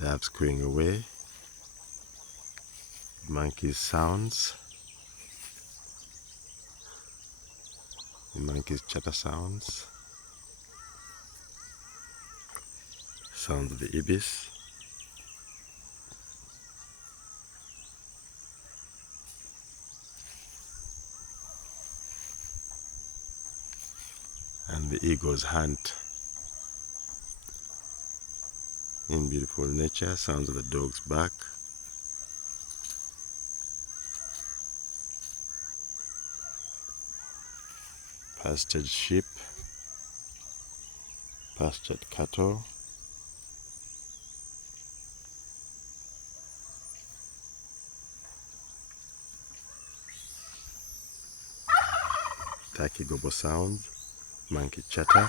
Doves going away. Monkeys sounds. The monkeys chatter sounds. Sounds of the ibis. And the eagles hunt in beautiful nature. Sounds of the dog's bark. Pastured sheep. Pastured cattle. Turkey gobble sounds. Monkey chatter.